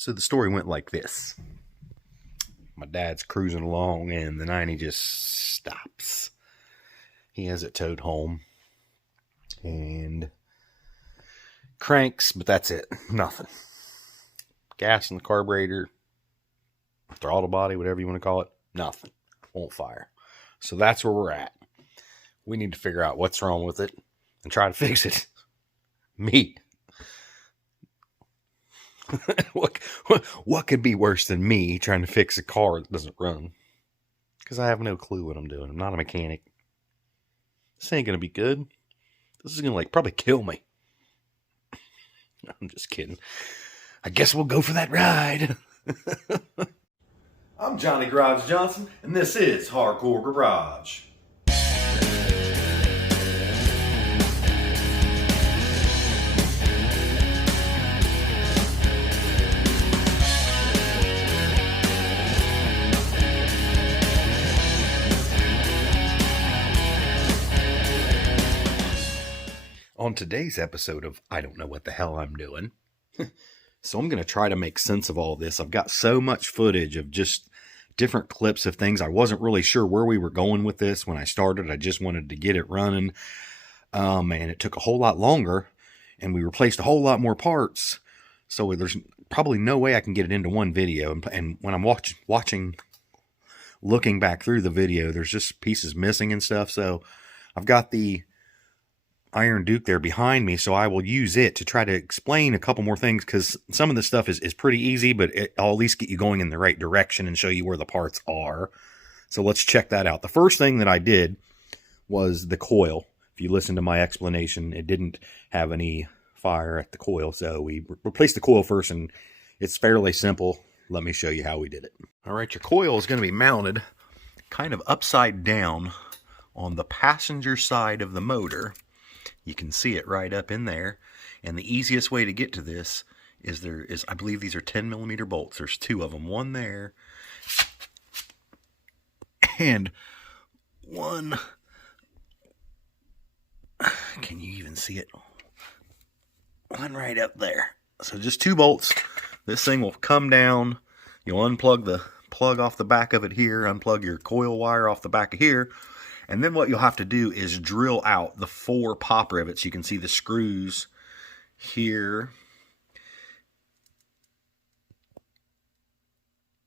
So the story went like this. My dad's cruising along and the 90 just stops. He has it towed home and cranks, but that's it. Nothing. Gas in the carburetor, throttle body, whatever you want to call it, nothing. Won't fire. So that's where we're at. We need to figure out what's wrong with it and try to fix it. Me. What could be worse than me trying to fix a car that doesn't run? Because I have no clue what I'm doing. I'm not a mechanic. This ain't going to be good. This is going to probably kill me. I'm just kidding. I guess we'll go for that ride. I'm Johnny Garage Johnson, and this is Hardcore Garage. On today's episode of I Don't Know What the Hell I'm Doing, so I'm going to try to make sense of all this. I've got so much footage of just different clips of things. I wasn't really sure where we were going with this when I started. I just wanted to get it running. And it took a whole lot longer, and we replaced a whole lot more parts. So there's probably no way I can get it into one video. And when I'm looking back through the video, there's just pieces missing and stuff. So I've got the Iron Duke there behind me, so I will use it to try to explain a couple more things, because some of this stuff is pretty easy, but I'll at least get you going in the right direction and show you where the parts are. So let's check that out. The first thing that I did was the coil. If you listen to my explanation, it didn't have any fire at the coil, so we replaced the coil first, and it's fairly simple. Let me show you how we did it. All right, your coil is going to be mounted kind of upside down on the passenger side of the motor. You can see it right up in there. And the easiest way to get to this is I believe these are 10mm bolts. There's two of them. One there. And one. Can you even see it? One right up there. So just two bolts. This thing will come down. You'll unplug the plug off the back of it here. Unplug your coil wire off the back of here. And then what you'll have to do is drill out the 4 pop rivets. You can see the screws here.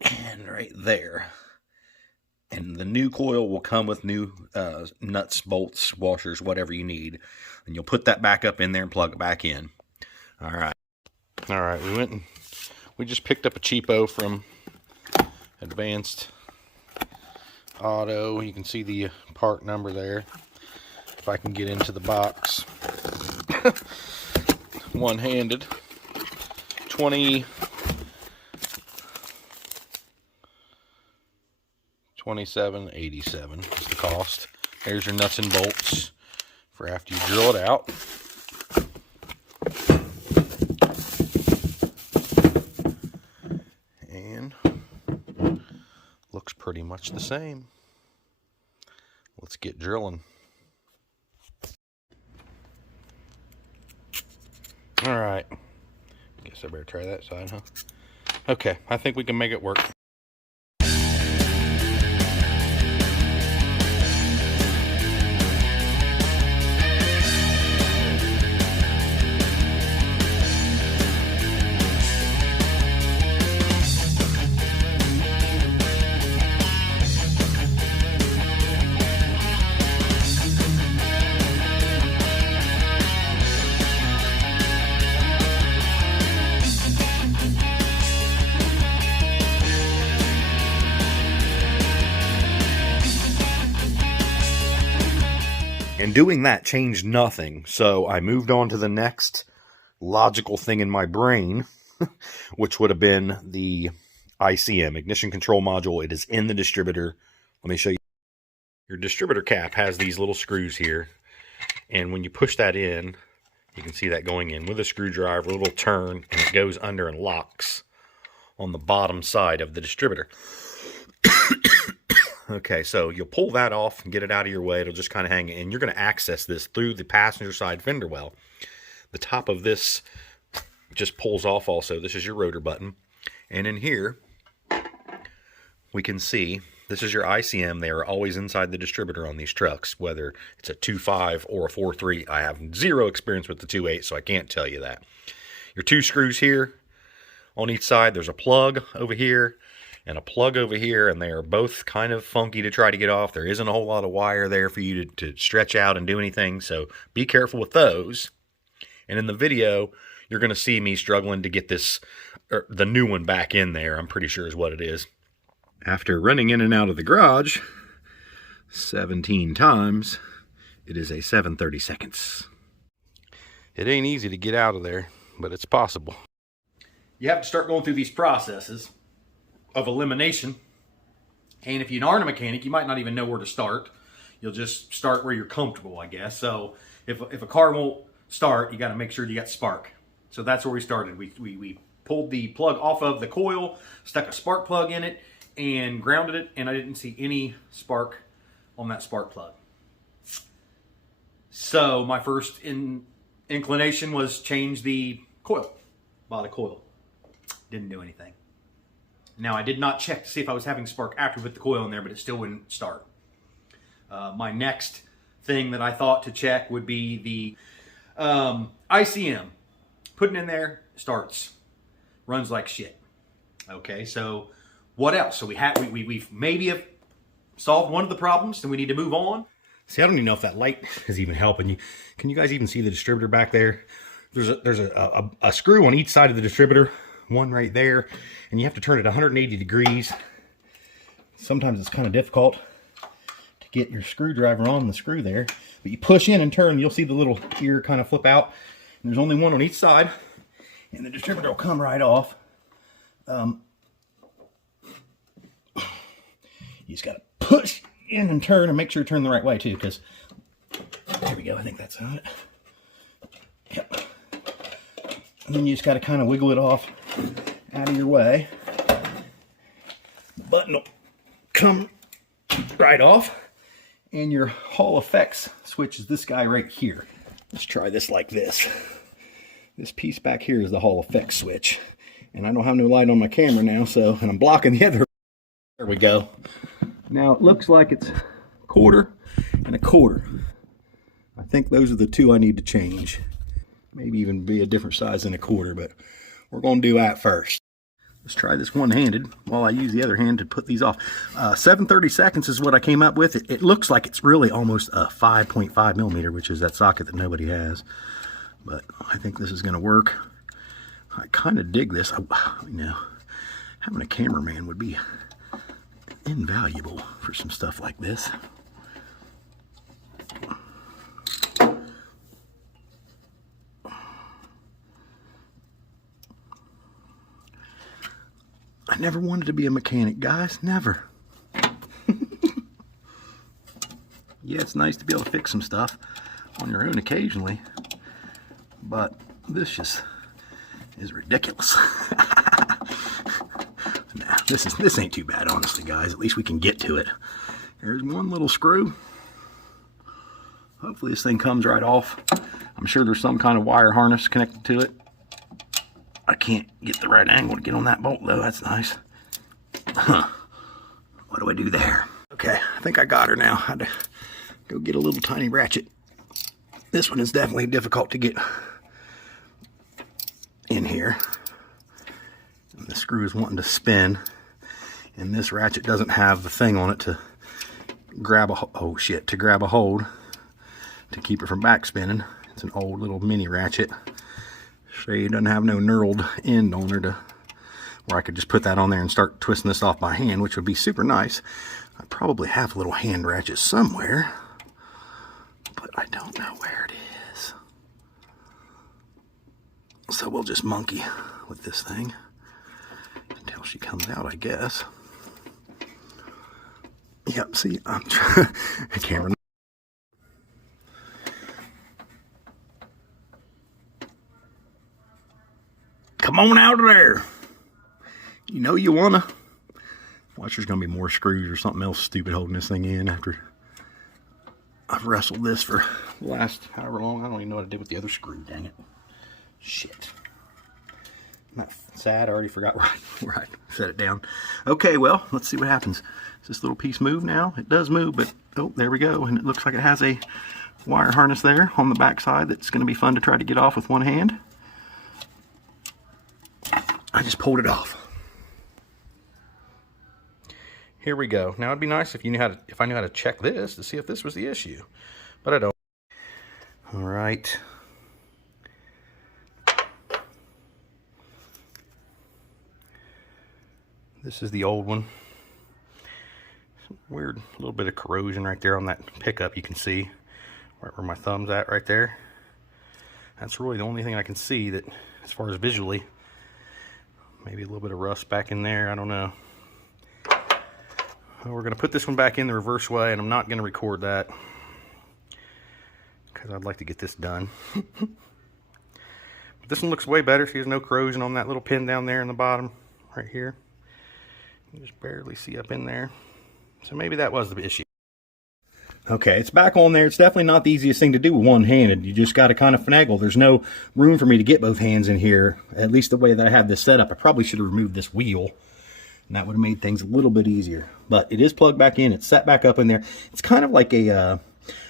And right there. And the new coil will come with new nuts, bolts, washers, whatever you need. And you'll put that back up in there and plug it back in. All right. All right, we just picked up a cheapo from Advanced Auto. You can see the part number there. If I can get into the box. One-handed. 27.87 is the cost. There's your nuts and bolts for after you drill it out. And looks pretty much the same. Let's get drilling. All right. Guess I better try that side, huh? Okay, I think we can make it work. And doing that changed nothing, so I moved on to the next logical thing in my brain, which would have been the ICM, Ignition Control Module. It is in the distributor. Let me show you. Your distributor cap has these little screws here, and when you push that in, you can see that going in with a screwdriver, a little turn, and it goes under and locks on the bottom side of the distributor. Okay, so you'll pull that off and get it out of your way. It'll just kind of hang, and you're going to access this through the passenger side fender well. The top of this just pulls off also. This is your rotor button. And in here, we can see this is your ICM. They are always inside the distributor on these trucks, whether it's a 2.5 or a 4.3. I have zero experience with the 2.8, so I can't tell you that. Your 2 screws here on each side. There's a plug over here and a plug over here, and they are both kind of funky to try to get off. There isn't a whole lot of wire there for you to stretch out and do anything, so be careful with those. And in the video, you're going to see me struggling to get this, the new one back in there, I'm pretty sure is what it is. After running in and out of the garage 17 times, it is a 7:30 seconds. It ain't easy to get out of there, but it's possible. You have to start going through these processes of elimination. And if you aren't a mechanic, you might not even know where to start. You'll just start where you're comfortable, I guess. So if a car won't start, you got to make sure you got spark. So that's where we started. We pulled the plug off of the coil, stuck a spark plug in it, and grounded it, and I didn't see any spark on that spark plug. So my first inclination was change the coil, buy the coil. Didn't do anything. Now I did not check to see if I was having spark after with the coil in there, but it still wouldn't start. My next thing that I thought to check would be the ICM. Putting in there, starts, runs like shit. Okay, so what else? So we've maybe have solved one of the problems, and we need to move on. See, I don't even know if that light is even helping you. Can you guys even see the distributor back there? There's a screw on each side of the distributor, one right there, and you have to turn it 180 degrees. Sometimes it's kind of difficult to get your screwdriver on the screw there, but you push in and turn, you'll see the little ear kind of flip out. And there's only one on each side, and the distributor will come right off. You just got to push in and turn, and make sure you turn the right way too, because there we go. I think that's on it. Yep. And then you just got to kind of wiggle it off out of your way. The button will come right off, and your Hall effects switch is this guy right here. Let's try this like this. This piece back here is the Hall effects switch, and I don't have no light on my camera now, so, and I'm blocking the other. There we go. Now it looks like it's a quarter and a quarter. I think those are the two I need to change. Maybe even be a different size than a quarter, but we're going to do that first. Let's try this one-handed while I use the other hand to put these off. 7:30 seconds is what I came up with. It looks like it's really almost a 5.5 millimeter, which is that socket that nobody has. But I think this is going to work. I kind of dig this. You know, having a cameraman would be invaluable for some stuff like this. I never wanted to be a mechanic, guys. Never. Yeah, it's nice to be able to fix some stuff on your own occasionally, but this just is ridiculous. Nah, this ain't too bad, honestly, guys. At least we can get to it. There's one little screw. Hopefully this thing comes right off. I'm sure there's some kind of wire harness connected to it. I can't get the right angle to get on that bolt, though. That's nice. Huh. What do I do there? Okay, I think I got her now. I had to go get a little tiny ratchet. This one is definitely difficult to get in here. And the screw is wanting to spin, and this ratchet doesn't have the thing on it to grab to grab a hold to keep it from back spinning. It's an old little mini ratchet. She doesn't have no knurled end on her to where I could just put that on there and start twisting this off by hand, which would be super nice. I probably have a little hand ratchet somewhere, but I don't know where it is. So we'll just monkey with this thing until she comes out, I guess. Yep, see, I'm trying. Camera. Come on out of there. You know you wanna. Watch, there's gonna be more screws or something else stupid holding this thing in after I've wrestled this for the last however long. I don't even know what I did with the other screw, dang it. Shit. sad. I already forgot where I set it down. Okay, well, let's see what happens. Does this little piece move now? It does move, but oh, there we go. And it looks like it has a wire harness there on the back side that's going to be fun to try to get off with one hand. I just pulled it off. Here we go. Now it'd be nice if I knew how to check this to see if this was the issue, but I don't. All right. This is the old one. Weird little bit of corrosion right there on that pickup. You can see right where my thumb's at right there. That's really the only thing I can see that, as far as visually. Maybe a little bit of rust back in there. I don't know. Well, we're going to put this one back in the reverse way, and I'm not going to record that because I'd like to get this done. But this one looks way better. See, there's no corrosion on that little pin down there in the bottom right here. You just barely see up in there. So maybe that was the issue. Okay, it's back on there. It's definitely not the easiest thing to do one-handed. You just got to kind of finagle. There's no room for me to get both hands in here, at least the way that I have this set up. I probably should have removed this wheel, and that would have made things a little bit easier. But it is plugged back in. It's set back up in there. It's kind of like a,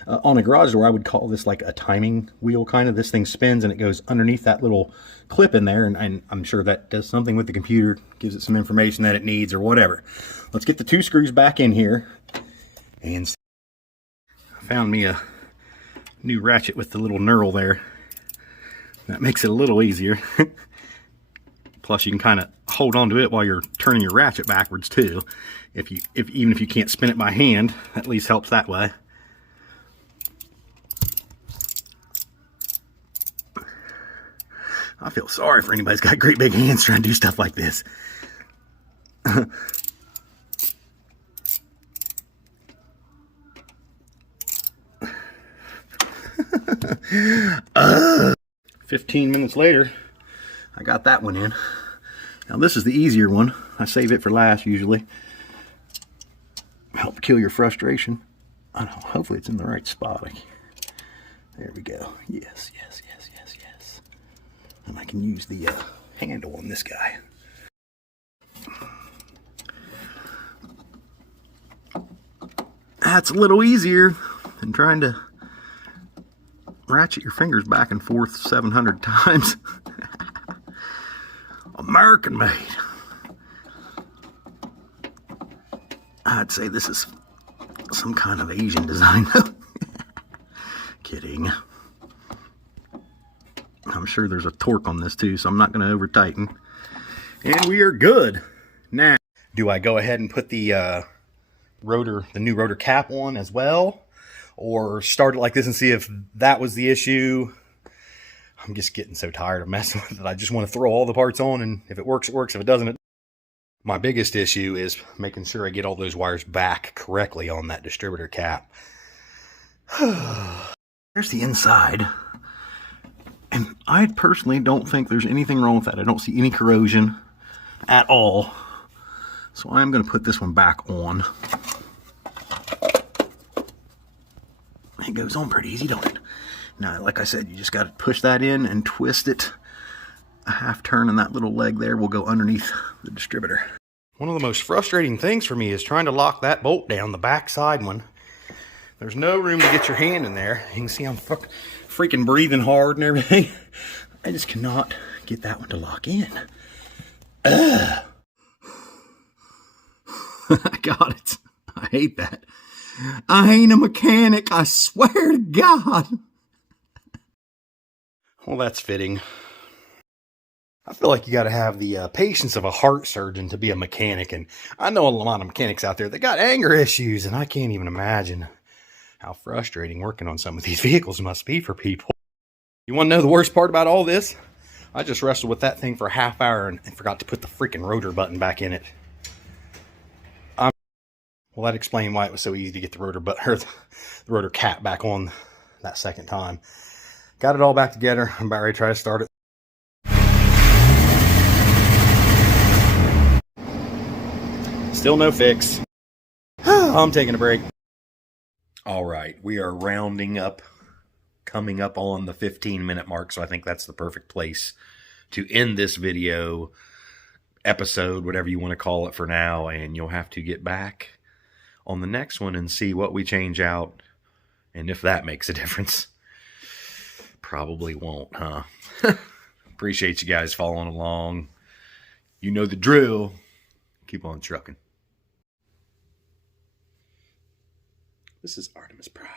on a garage door, I would call this like a timing wheel kind of. This thing spins and it goes underneath that little clip in there, and I'm sure that does something with the computer, gives it some information that it needs or whatever. Let's get the 2 screws back in here. And I found me a new ratchet with the little knurl there. That makes it a little easier. Plus you can kind of hold on to it while you're turning your ratchet backwards too. Even if you can't spin it by hand, at least helps that way. I feel sorry for anybody who's got great big hands trying to do stuff like this. 15 minutes later, I got that one in. Now this is the easier one. I save it for last usually. Help kill your frustration. I don't know, hopefully it's in the right spot. There we go. Yes, yes, yes, yes, yes. And I can use the handle on this guy. That's a little easier than trying to ratchet your fingers back and forth 700 times. American made. I'd say this is some kind of Asian design though. Kidding. I'm sure there's a torque on this too, so I'm not going to over tighten. And we are good. Now, do I go ahead and put the new rotor cap on as well, or start it like this and see if that was the issue? I'm just getting so tired of messing with it. I just want to throw all the parts on, and if it works, it works. If it doesn't, it... My biggest issue is making sure I get all those wires back correctly on that distributor cap. There's the inside. And I personally don't think there's anything wrong with that. I don't see any corrosion at all. So I'm going to put this one back on. It goes on pretty easy, don't it? Now, like I said, you just got to push that in and twist it a half turn, and that little leg there will go underneath the distributor. One of the most frustrating things for me is trying to lock that bolt down, the back side one. There's no room to get your hand in there. You can see I'm freaking breathing hard and everything. I just cannot get that one to lock in. I got it. I hate that. I ain't a mechanic, I swear to God. Well, that's fitting. I feel like you got to have the patience of a heart surgeon to be a mechanic. And I know a lot of mechanics out there that got anger issues, and I can't even imagine how frustrating working on some of these vehicles must be for people. You want to know the worst part about all this? I just wrestled with that thing for a half hour and forgot to put the freaking rotor button back in it. Well, that explained why it was so easy to get the the rotor cap back on that second time. Got it all back together. I'm about ready to try to start it. Still no fix. I'm taking a break. All right, we are rounding up, coming up on the 15-minute mark, so I think that's the perfect place to end this video. episode, whatever you want to call it for now, and you'll have to get back on the next one and see what we change out and if that makes a difference. Probably won't, huh? Appreciate you guys following along. You know the drill. Keep on trucking. This is Artemis Prime.